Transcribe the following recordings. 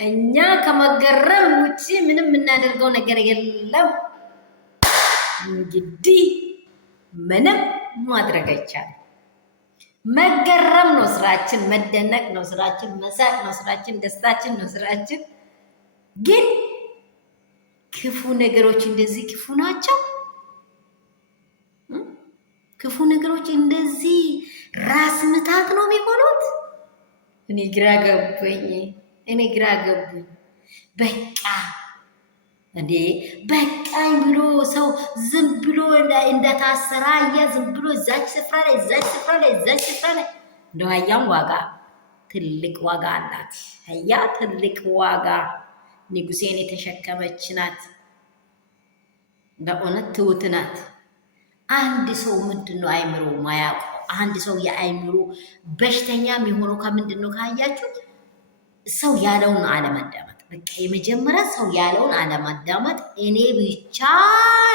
እኛ ከመገረም ውጪ ምንም የምናደርገው ነገር የለም። እንግዲህ ምንም ማድረግ አይቻልም። መገረም ነው ስራችን፣ መደነቅ ነው ስራችን፣ መሳቅ ነው ስራችን፣ ደስታችን ነው ስራችን። ግን ክፉ ነገሮች እንደዚህ ክፉ ናቸው። ክፉ ነገሮች እንደዚህ ራስ ምታት ነው የሚሆኑት። እኔ ግራ ገቡኝ። በቃ እንዴ በቃኝ ብሎ ሰው ዝም ብሎ እንደታሰራ ዝም ብሎ እዛች ስፍራ ላይ እንደው አህያም ዋጋ ትልቅ ዋጋ አላት። አህያ ትልቅ ዋጋ ንጉሴን የተሸከመች ናት። በእውነት ትሁት ናት። አንድ ሰው ምንድነው አይምሮ ማያውቀው? አንድ ሰው የአይምሮ በሽተኛ የሚሆነው ከምንድን ነው ካያችሁት? ሰው ያለውን አለመዳመጥ። በቃ የመጀመሪያ ሰው ያለውን አለመዳመጥ። እኔ ብቻ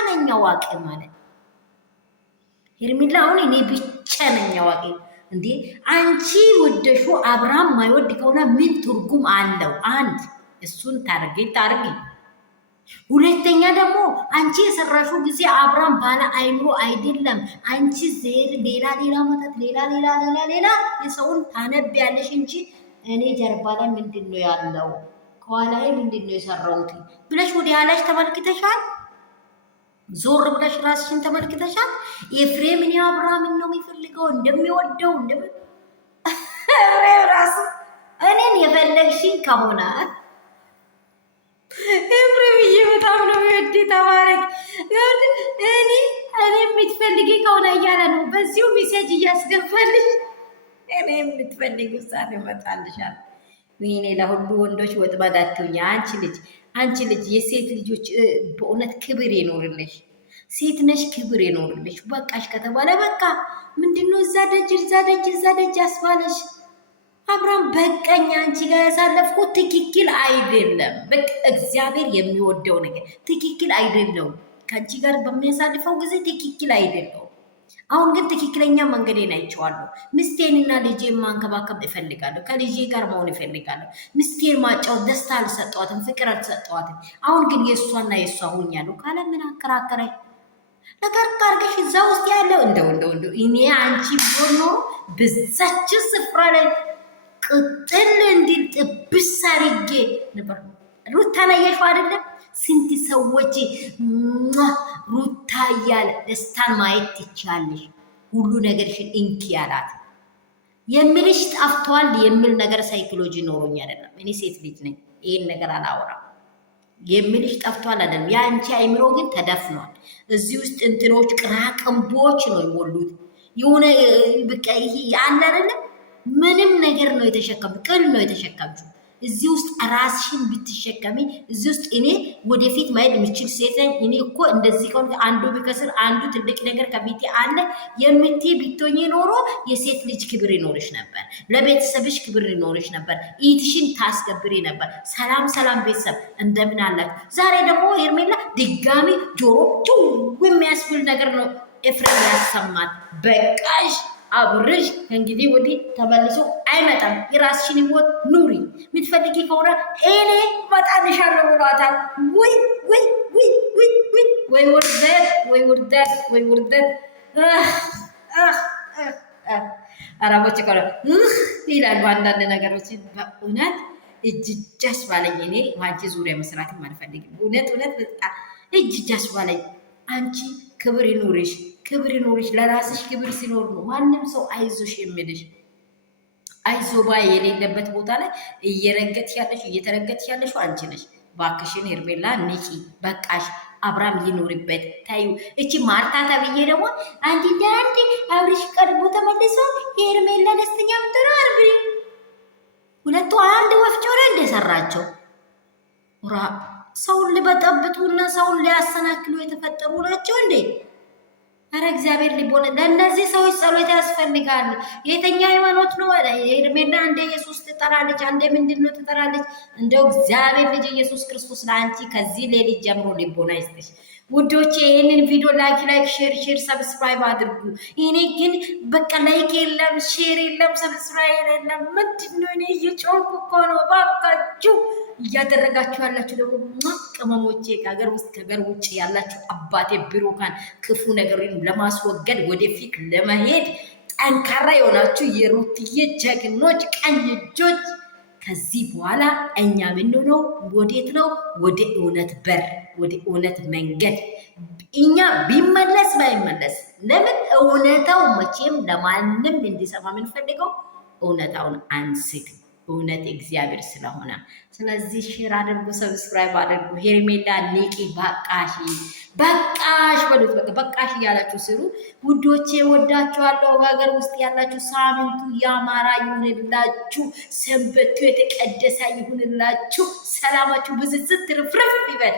ነኝ አዋቂ ማለት ሄርሜላ፣ አሁን እኔ ብቻ ነኝ አዋቂ። እንዴ አንቺ ወደሹ አብርሃም ማይወድ ከሆነ ምን ትርጉም አለው? አንድ እሱን ታርጊ። ሁለተኛ ደግሞ አንቺ የሰራሽው ጊዜ አብርሃም ባለ አይምሮ አይደለም። አንቺ ሌላ መጠጥ ሌላ የሰውን ታነቢያለሽ እንጂ እኔ ጀርባ ላይ ምንድን ነው ያለው ከኋላዬ ምንድን ነው የሰራሁት ብለሽ ወደ ኋላሽ ተመልክተሻል? ዞር ብለሽ ራስሽን ተመልክተሻል? ኤፍሬም እኔ አብርሃምን ነው የሚፈልገው እንደሚወደው ራሱ እኔን የፈለግሽኝ ከሆነ ኤፍሬምዬ በጣም ነው የሚወድ። ተባረክ። እኔ የምትፈልጊ ከሆነ እያለ ነው በዚሁ ሜሴጅ እያስገባልሽ። እኔ የምትፈልጊ ውሳኔ እመጣልሻለሁ። ወይኔ ለሁሉ ወንዶች ወጥመድ አትሁኝ። አንቺ ልጅ የሴት ልጆች በእውነት ክብር ይኖርልሽ። ሴት ነሽ፣ ክብር ይኖርልሽ። በቃሽ ከተባለ በቃ ምንድነው እዛ ደጅ አስባለሽ? አብርሃም በቀኝ አንቺ ጋር ያሳለፍኩት ትክክል አይደለም። በቃ እግዚአብሔር የሚወደው ነገር ትክክል አይደለም። ከአንቺ ጋር በሚያሳልፈው ጊዜ ትክክል አይደለም። አሁን ግን ትክክለኛ መንገዴን አይቼዋለሁ። ምስቴንና ልጄን ማንከባከብ እፈልጋለሁ። ከልጄ ጋር መሆን እፈልጋለሁ። ምስቴን ማጫወት፣ ደስታ አልሰጠዋትም፣ ፍቅር አልሰጠዋትም። አሁን ግን የእሷና የእሷ ሆኛለሁ ካለ ምን አከራከረኝ? ነገር ካርገሽ እዛ ውስጥ ያለው እንደው እኔ አንቺ ቢሆን ኖሮ በዛች ስፍራ ላይ ቅጥል እንዲል ጥብስ አድርጌ ነበር። ሩታን አየሽው አይደለም? ስንት ሰዎች ሩታ እያለ ደስታን ማየት ትችያለሽ፣ ሁሉ ነገርሽን እንኪ ያላት የሚልሽ ጠፍቷል የሚል ነገር ሳይኮሎጂ ኖሮኝ አይደለም። እኔ ሴት ልጅ ነኝ፣ ይሄን ነገር አላወራም። የሚልሽ ጠፍቷል አይደለም። የአንቺ አይምሮ ግን ተደፍኗል። እዚህ ውስጥ እንትኖች ቅራቅንቦች ነው የሞሉት። የሆነ በቃ ይሄ ያለ አይደለም ምንም ነገር ነው የተሸከሙ፣ ቅል ነው የተሸከምችው። እዚህ ውስጥ ራስሽን ብትሸከሚ፣ እዚህ ውስጥ እኔ ወደፊት ማየት የምችል ሴት ነኝ። እኔ እኮ እንደዚህ ከሆነ አንዱ ቢከስር አንዱ ትልቅ ነገር ከቤቴ አለ የምትይ ብትሆኚ ኖሮ የሴት ልጅ ክብር ይኖርሽ ነበር፣ ለቤተሰብሽ ክብር ይኖርሽ ነበር፣ ኢትሽን ታስከብሪ ነበር። ሰላም ቤተሰብ እንደምን አላችሁ? ዛሬ ደግሞ ሄርሜላ ድጋሚ ጆሮ የሚያስብል ነገር ነው ኤፍሬም ያሰማት። በቃሽ አብርሽ እንግዲህ ወዲህ ተመልሶ አይመጣም። የራስሽን ህይወት ኑሪ። የምትፈልጊ ከሆነ እኔ እመጣልሻለሁ ብሏታል። ወይ ውርደት! አረቦች እኮ ይላሉ አንዳንድ ነገሮች። በእውነት እጅ ባለኝ። እኔ ዋንቺ ዙሪያ መስራትም አልፈልግም። እውነት በጣም እጅ ባለኝ። አንቺ ክብር ይኑርሽ። ለራስሽ ክብር ሲኖር ነው ማንም ሰው አይዞሽ የሚልሽ። አይዞ ባይ የሌለበት ቦታ ላይ እየተረገጥሽ ያለሽው አንቺ ነሽ። ባክሽን ሄርሜላ ንቂ፣ በቃሽ። አብርሃም ይኖርበት ታዩ። እቺ ማርታ ተብዬ ደግሞ አንድ አብርሽ ቀርቦ ተመልሶ ሄርሜላ ደስተኛ ምትሆነው አርብሪ። ሁለቱ አንድ ወፍጮ ላይ እንደሰራቸው ሰውን ሊበጠብጡና ሰውን ሊያሰናክሉ የተፈጠሩ ናቸው እንዴ? አረ እግዚአብሔር ሊቦነ ለእነዚህ ሰዎች ጸሎት ያስፈልጋል። የተኛ ሃይማኖት ነው? ሄርሜላ አንዴ ኢየሱስ ትጠራለች፣ አንዴ ምንድነው ትጠራለች። እንደው እግዚአብሔር ልጅ ኢየሱስ ክርስቶስ ለአንቺ ከዚህ ሌሊት ጀምሮ ሊቦና ይስጥሽ። ውዶቼ ይህንን ቪዲዮ ላይክ ሼር ሰብስክራይብ አድርጉ። እኔ ግን በቃ ላይክ የለም ሼር የለም ሰብስክራይብ የለም። ምንድነው? እኔ እየጮህኩ እኮ ነው። ባካችሁ እያደረጋችሁ ያላችሁ ደግሞ ቅመሞቼ ከሀገር ውስጥ ከሀገር ውጭ ያላችሁ አባቴ ብሩካን ክፉ ነገርን ለማስወገድ ወደፊት ለመሄድ ጠንካራ የሆናችሁ የሩትዬ ጀግኖች ቀኝ እጆች ከዚህ በኋላ እኛ የምንሆነው ወዴት ነው? ወደ እውነት በር፣ ወደ እውነት መንገድ እኛ ቢመለስ ባይመለስ ለምን እውነታው መቼም ለማንም እንዲሰማ የምንፈልገው እውነታውን አንስት እውነት እግዚአብሔር ስለሆነ፣ ስለዚህ ሼር አድርጉ፣ ሰብስክራይብ አድርጉ። ሄርሜላ ኒቂ በቃሽ በቃሽ በሉት። በቃ በቃሽ እያላችሁ ስሩ ውዶቼ፣ ወዳችኋለሁ። ሀገር ውስጥ ያላችሁ ሳምንቱ ያማራ ይሁንላችሁ፣ ሰንበቱ የተቀደሰ ይሁንላችሁ፣ ሰላማችሁ ብዝዝት ትርፍርፍ ይበል።